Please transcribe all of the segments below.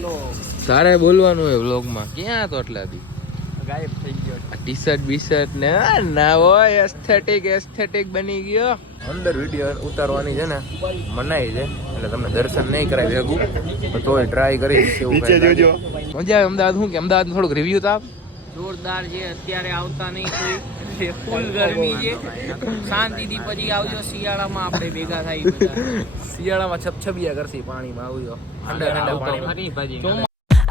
બોલો તારે બોલવાનું હોય વ્લોગમાં. ક્યાં હતો એટલા દી? ગાયબ થઈ ગયો. ટી શર્ટ બી શર્ટ ને ના હોય એસ્થેટિક બની ગયો. અંદર વિડીયો ઉતારવાની છે ને મનાઈ છે, એટલે તમને દર્શન નહીં કરાવી શકું, પણ તોય ટ્રાય કરીશ. એવું નીચે જોજો. મજા આવે અમદાવાદ. શું કે અમદાવાદ થોડુંક રિવ્યુ તો આપ. જોરદાર છે. અત્યારે આવતા નહીં કોઈ, ફૂલ ગરમી છે. શાંતિથી પછી આવજો શિયાળામાં આપણે ભેગા થાય બધા. શિયાળામાં છપછબિયા કરશી પાણીમાં. આવજો ઠંડા પાણીમાં.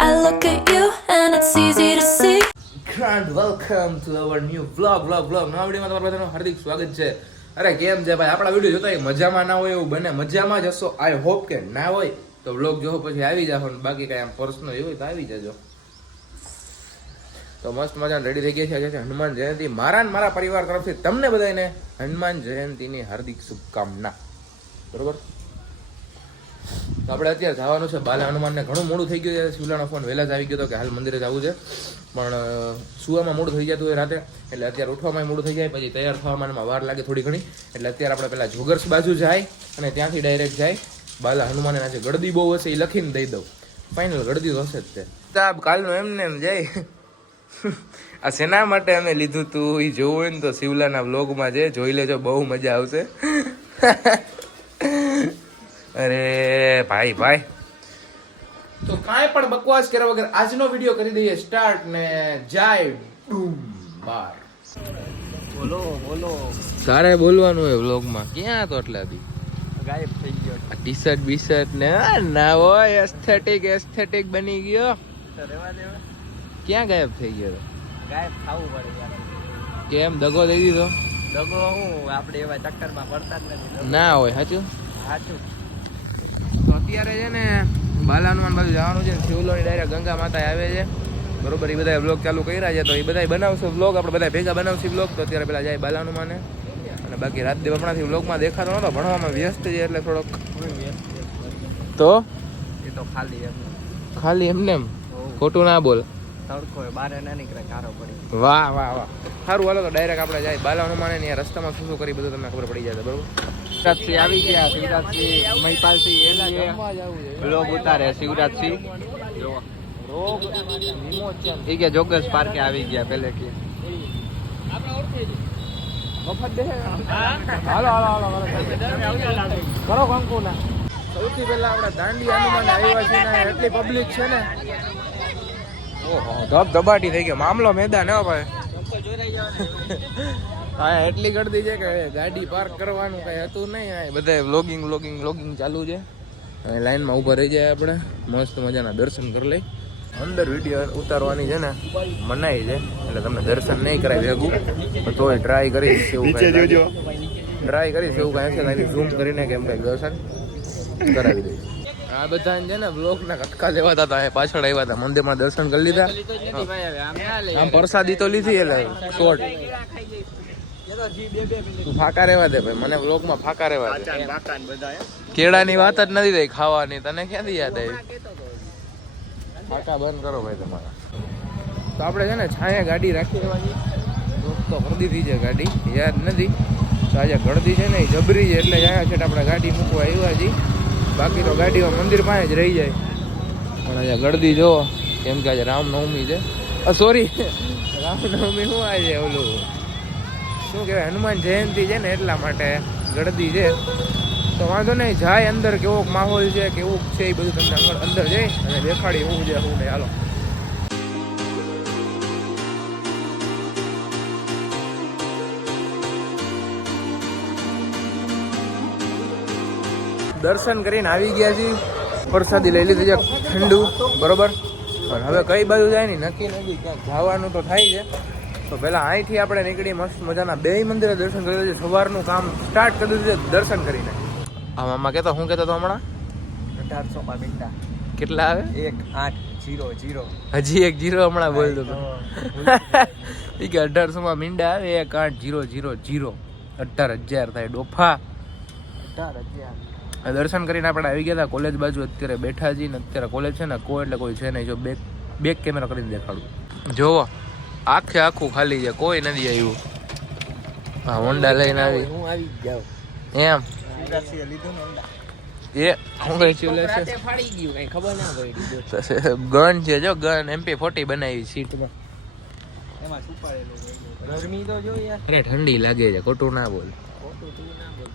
I look at you and it's easy to see. Grand welcome to our new vlog. નવા વિડીયોમાં તમારું બધાનું હાર્દિક સ્વાગત છે. અરે કેમ છે ભાઈ? આપણા વિડીયો જોતા મજામાં ના હોય એવું બને. મજામાં જ હશો, આઈ હોપ કે ના હોય તો વ્લોગ જોવો પછી આવી જાવ. બાકી કઈ આમ પર્સનલ એવું હોય તો આવી જજો. તો મસ્ત મજાને રેડી થઈ ગયા છે હનુમાન જયંતિ. મારા ને મારા પરિવાર તરફથી તમને બધાને હનુમાન જયંતિની હાર્દિક શુભકામના. બરોબર, તો આપણે અત્યારે જવાનું છે બાલા હનુમાનને. ઘણું મોડું થઈ ગયું છે. શિવલાનો ફોન વહેલા જ આવી ગયો હતો કે હાલ મંદિરે જવું છે, પણ સુવામાં મોડું થઈ જતું હોય રાતે, એટલે અત્યારે ઉઠવામાં મોડું થઈ જાય, પછી તૈયાર થવામાં વાર લાગે થોડી ઘણી. એટલે અત્યારે આપણે પેલા જોગર્સ બાજુ જાય અને ત્યાંથી ડાયરેક્ટ જાય બાલા હનુમાને. નાખે ગળદી બહુ હશે એ લખીને દઈ દઉં. ફાઇનલ ગળદી તો હશે જ તે. કાલનું એમને એમ જાય. આ શેના માટે અમે લીધું તું એ જોવું હોય ને તો શિવલાના વ્લોગમાં છે, જોઈ લેજો, બહુ મજા આવશે. અરે ભાઈ તો કાંઈ પણ બકવાસ કર્યા વગર આજનો વિડીયો કરી દઈએ સ્ટાર્ટ ને જાય ડૂમ બાર. બોલો તારે બોલવાનું હોય વ્લોગમાં. ક્યાં હતો એટલા દી? ગાયબ થઈ ગયો. ટી શર્ટ બી શર્ટ ને ના હોય એસ્થેટિક બની ગયો. રહેવા દેવા. ક્યાં ગાયબ થઈ ગયો? ગાયબ થવું પડે યાર. કેમ દગો દઈ દીધો? દગો હું આપણે એવા ચક્કરમાં પડતા જ નથી. ના હોય. સાચું. તો અત્યારે છે ને બાલા હનુમાન બાજુ જવાનું છે. શિવલોની ડાયરેક્ટ ગંગા માતા આવે છે. બરોબર, એ બધા બ્લોગ ચાલુ કર્યા છે, તો એ બધા બનાવશે બ્લોગ. આપણે બધા ભેગા બનાવશું બ્લોગ. તો અત્યારે પેલા જાય બાલા હનુમાને, અને બાકી રાતદેવ હમણાંથી બ્લોગમાં દેખાતો નતો, ભણવામાં વ્યસ્ત છે એટલે થોડોક. તો એ તો ખાલી એમને એમ ખોટું ના બોલ. તડકો બારે ના નીકળે, કારો પડી. વાહ સારું, હાલો તો ડાયરેક્ટ આપણે જાય બાલા હનુમાને. ત્યાં રસ્તામાં શું કરી બધું તમને ખબર પડી જશે. બરોબર, શિવરાજસિંહ આવી ગયા. શિવરાજસિંહ મહિપાલસિંહ એના જે બ્લોગ ઉતારે. શિવરાજસિંહ રોગ વિમોચન એ કે જોગર્સ પાર્કે આવી ગયા પેલે કે કરો કંકુ ના. સૌથી પહેલા આપણે દાંડી હનુમાન આવ્યા છે ને એટલી પબ્લિક છે ને, ઓહો ધબધબાટી થઈ ગયો મામલો. મેદાન હો ભાઈ. હા, એટલી ગળદી છે કે ગાડી પાર્ક કરવાનું કઈ હતું નહીં. બધા વ્લોગિંગ ચાલુ છે. લાઈનમાં ઊભા રહી જાય આપણે, મસ્ત મજાના દર્શન કરી લઈ. અંદર વિડીયો ઉતારવાની છે ને મનાઈ છે, એટલે તમને દર્શન નહીં કરાવી શકું, પણ તોય ટ્રાય કરીશ. એવું ટ્રાય કરીશ એવું કાંઈ છે ત્યાંથી ઝૂમ કરીને કેમ કંઈક દર્શન કરાવી દઈશ. આ બધા છે ને બ્લોગના કટકા લેવાતા હતા, પાછળ આવ્યા હતા, મંદિરમાં દર્શન કરી લીધા. આમ પ્રસાદી તો લીધી, એટલે શોર્ટ. તું ફાકા રહેવા દે ભાઈ, મને વ્લોગમાં ફાકા રહેવા દે. કેળાની વાત જ નથી થઈ ખાવાની, તને ક્યાંથી યાદ આવી? ફાકા બંધ કરો ભાઈ તમારા. તો આપણે છે ને છાયા ગાડી રાખી લેવાની. દોસ્તો કરી દીધી છે ગાડી, યાદ નથી. તો આજે ગળદી છે ને એ જબરી છે, એટલે અહીંયા છે આપણે ગાડી મૂકવા આવ્યા છીએ. બાકી તો ગાડીઓ મંદિર પાસે જ રહી જાય. પણ આજે ગળદી જો, કેમ કે આજે રામનવમી છે. સોરી, રામનવમી શું આજે ઓલું શું કહેવાય, હનુમાન જયંતિ છે ને, એટલા માટે ગળદી છે. તો વાંધો નહીં, જાય અંદર કેવો માહોલ છે, કેવું છે એ બધું તમને અંદર જઈ અને દેખાડી શું છે શું નહીં. હાલો, દર્શન કરીને આવી ગયા છીએ. પ્રસાદી લઈ લીધી છે ઠંડુ. બરોબર, પણ હવે કઈ બાજુ જાય ને નક્કી નથી. ક્યાંક જવાનું તો થાય છે. તો પહેલાં અહીંથી આપણે નીકળી મસ્ત મજાના બે મંદિરે દર્શન કરી દીધું. સવારનું કામ સ્ટાર્ટ કરી દીધું છે દર્શન કરીને. હા મામા કહેતો, શું કહેતો હતો હમણાં? 1800 મીંડા કેટલા આવે? 1800. હજી એક 0 હમણાં બોલતો હતો. એ કે 1800 મીંડા આવે. 1800 18,000 થાય ડોફા. 18,000 દર્શન કરીને આપણે આવી ગયા હતા કોલેજ બાજુ. અત્યારે બેઠા છીએ ને, અત્યારે કોલેજ છે ને કોઈ એટલે કોઈ છે નહીં. જો બેક કેમેરા કરીને દેખાડું, જોવો આખું ખાલી છે, કોઈ નથી આવ્યું. હા, હોન્ડા લઈને આવી. હું આવી જાવ એમ. એ કોંગ્રેચ્યુલેશન. રાતે ફાડી ગયું કઈ ખબર ના પડી. ગન છે જો ગન MP40 બનાવી સીટમાં. એમાં છુપાયેલું ગરમી તો જો યાર. અરે ઠંડી લાગે છે ખોટું ના બોલ. ખોટું તું ના બોલ.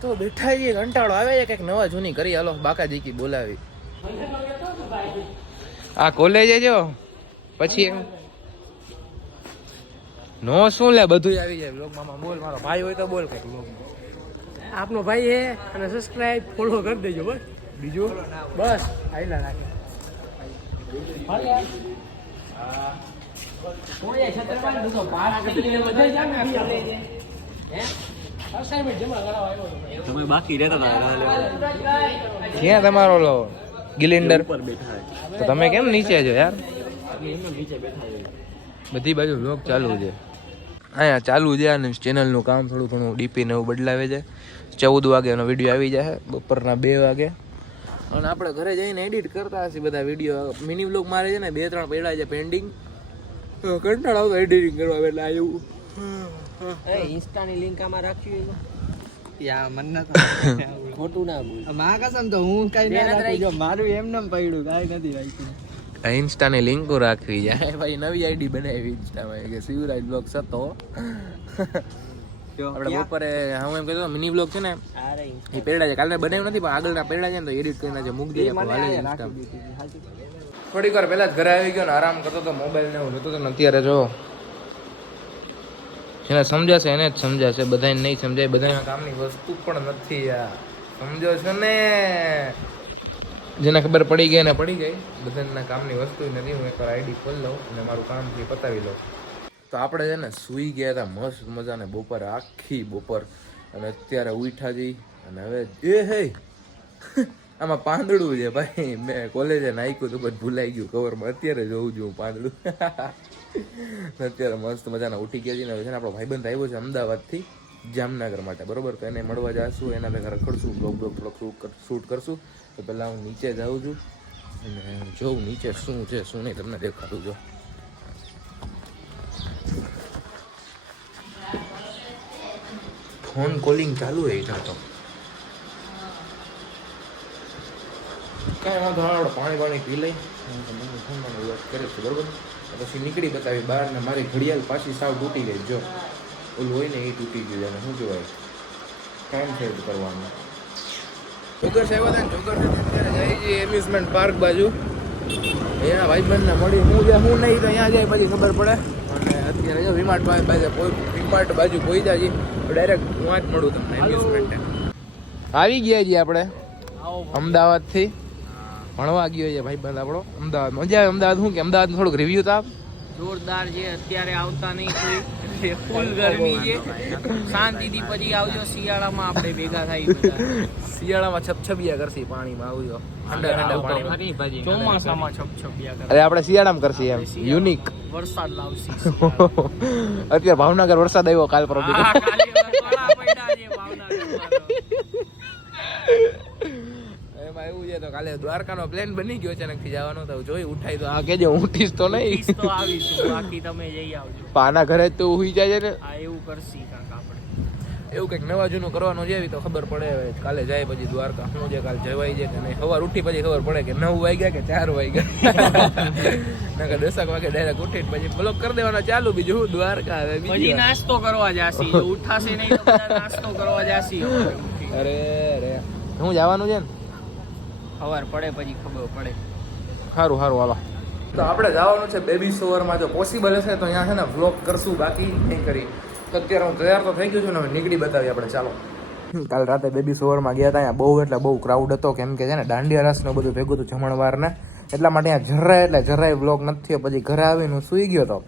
તો બેઠા છીએ કંટાળો આવે છે કંઈક નવા જૂની કરી હાલો બાકાજી કી બોલાવી. આ કોલેજે જો પછી નો શું લે બધું આવી જાય બ્લોગમાં. બોલ મારો ભાઈ હોય તો બોલ કંઈક બ્લોગમાં. આપનો ભાઈ હે અને સબસ્ક્રાઇબ ફોલો કરી દેજો બસ. બીજું બસ આઈલા રાખે. કોઈ છતરપાલ દુસો પાસ કરીને બધા જામે આપણે હે અસાઇનમેન્ટ જમા કરાવવા આવ્યો તમે બાકી રહેતા હતા. ક્યાં તમારો લો ગિલિન્ડર ઉપર બેઠા તો તમે કેમ નીચે છો યાર? નીચે બેઠા છે. બધી બાજુ વ્લોગ ચાલુ છે. અહીંયા ચાલુ છે અને ચેનલનું કામ થોડું ઘણું ડીપી ને એવું બદલાવે છે. 14 વાગ્યાનો વિડીયો આવી જાય બપોરના 2 વાગે. અને આપણે ઘરે જઈને એડિટ કરતા હશે બધા વિડીયો. મિની વ્લોગ મારે છે ને 2-3 પડ્યા છે પેન્ડિંગ. કંટાળો આવતો એડિટિંગ કરવા એટલે આવ્યું. એ ઇન્સ્ટાની લિંક આમાં રાખી યા મન ના ખોટું ના બોલ. માં કસમ તો હું કઈ ના રાખું. જો મારું એમને પડ્યું કાઈ નથી રાખ્યું. ઇન્સ્ટાની લિંકો રાખવી જાય ભાઈ. નવી આઈડી બનાવી ઇન્સ્ટામાં કે શિવરાજ બ્લોગ્સ હતો. આપણે બપોરે હું એમ કહેતો મિની બ્લોગ છે ને એ પેડા છે કાલે બનાવ્યું નથી પણ આગળના પેડા છે ને તો એડિટ કરીને જે મૂકી દઈએ થોડીક વાર પહેલા જ ઘરે આવી ગયો ને આરામ કરતો તો મોબાઈલ ને એવું જોતો તો અત્યારે જો જેને સમજાશે એને જ સમજાશે બધાને નહીં સમજાય. બધાના કામની વસ્તુ પણ નથી યાર સમજો છો ને. જેને ખબર પડી ગઈ ને પડી ગઈ. બધાના કામની વસ્તુ નથી. હું એકવાર આઈડી ખોલી લઉં અને મારું કામ પતાવી લઉં. તો આપણે છે ને સૂઈ ગયા હતા મસ્ત મજાને બપોરે આખી બપોર અને અત્યારે ઉઠ્યા જઈ અને હવે એ હે આમાં પાંદડું છે ભાઈ. મેં કોલેજે નાખ્યું તો બધું ભૂલાઈ ગયું કવરમાં. અત્યારે જોઉં છું પાંદડું. અત્યારે મસ્ત મજાના ઉઠી ગયા છે ને હવે છે ને આપણો ભાઈબંધ આવ્યો છે અમદાવાદથી જામનગર માટે બરોબર. તો એને મળવા જશું એના ભેગા રખડશું બ્લોગ થોડોક શૂટ કરશું. તો પહેલાં હું નીચે જાઉં છું અને જોઉં નીચે શું છે શું નહીં તમને દેખાડું જો. ફોન કોલિંગ ચાલુ હોય તો કાંઈ વાંધો આપણે પાણી પી લઈ વાત કરે છે બરોબર. પછી નીકળી બતાવી બહાર ને મારી ઘડિયાળ પાછી સાવ તૂટી ગઈ. જો ઓલું હોય ને એ તૂટી ગયું અને શું કહેવાય ટાઈમ સેવ કરવાનું. જોગર આવ્યા હતા ને જોગર અત્યારે જાય છે એમ્યુઝમેન્ટ પાર્ક બાજુ. અહીંયા ભાઈબંધને મળી હું નહીં તો અહીંયા જાય પછી ખબર પડે. અને અત્યારે જો વિમાર્ટ બાજુ પહોંચ્યા છીએ ડાયરેક્ટ હું જ મળું તમને એમ્યુઝમેન્ટ. આવી ગયા છીએ આપણે અમદાવાદથી ભણવા ગયો છે ભાઈબંધ આપણો અમદાવાદ. મજા આવે અમદાવાદ. શું કે અમદાવાદનું થોડુંક રિવ્યુ તો આપ. જોરદાર છે. અત્યારે આવતા નહીં કોઈ ફૂલ ગરમી છે. શાંતિથી પછી આવજો. શિયાળામાં આપણે ભેગા થાય બધા. શિયાળામાં છપછપિયા કરશી પાણીમાં આવજો. ઠંડા પાણીમાં. ચોમાસામાં છપછપિયા કરે. અરે આપણે શિયાળામાં કરશી એમ યુનિક. વરસાદ લાવશે. અત્યારે ભાવનગર વરસાદ આવ્યો કાલ પરમ. એમાં એવું છે તો કાલે દ્વારકાનો પ્લાન બની ગયો છે નક્કી જવાનો. તો જોઈ ઉઠાઈ તો આ કેજો ઉઠીશ તો નહીં તો આવીશું. બાકી તમે જઈ આવજો. પાના ઘરે તો હુઈ જાય છે ને. આ એવું કરશી કાંક આપણે. એવું કંઈક નવા જૂનું કરવાનું છે તો ખબર પડે. કાલે જાય પછી દ્વારકા શું છે કાલે જવાય છે કે નહીં. સવાર ઉઠી પછી ખબર પડે કે 9 વાગ્યા કે 4 વાગ્યા. નકર 10 વાગે ડાયરેક્ટ ઉઠીને પછી બ્લોક કરી દેવાનો ચાલુ. બીજું હું દ્વારકા આવે પછી નાસ્તો કરવા જાસી. જો ઉઠાશે નહીં તો બધા નાસ્તો કરવા જાસી. અરે હું જવાનું છે ને ખબર પડે પછી ખબર પડે. સારું હાલો. તો આપણે જવાનું છે બેબી શોવરમાં. જો પોસિબલ હશે તો અહીંયા છે ને વ્લોગ કરશું. બાકી નહીં કરી. તો અત્યારે હું તૈયાર તો થઈ ગયો છું ને હવે નીકળી બતાવી આપણે. ચાલો. કાલ રાતે બેબી શોવરમાં ગયા હતા. અહીંયા બહુ ક્રાઉડ હતો કેમ કે છે ને દાંડિયા રસ ને બધું ભેગું હતું જમણવારને. એટલા માટે અહીંયા જરાય વ્લોગ નથી થયો. પછી ઘરે આવીને હું સૂઈ ગયો હતો.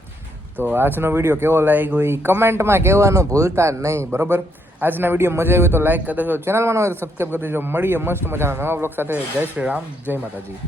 તો આજનો વિડીયો કેવો લાગ્યો એ કમેન્ટમાં કહેવાનું ભૂલતા નહીં બરોબર. આજના વિડીયો મજા આવી તો લાઈક કરી દેજો. ચેનલમાં ન હોય તો સબસ્ક્રાઈબ કરી દેજો. મળીએ મસ્ત મજાના નવા વ્લોગ સાથે. જય શ્રી રામ, જય માતાજી.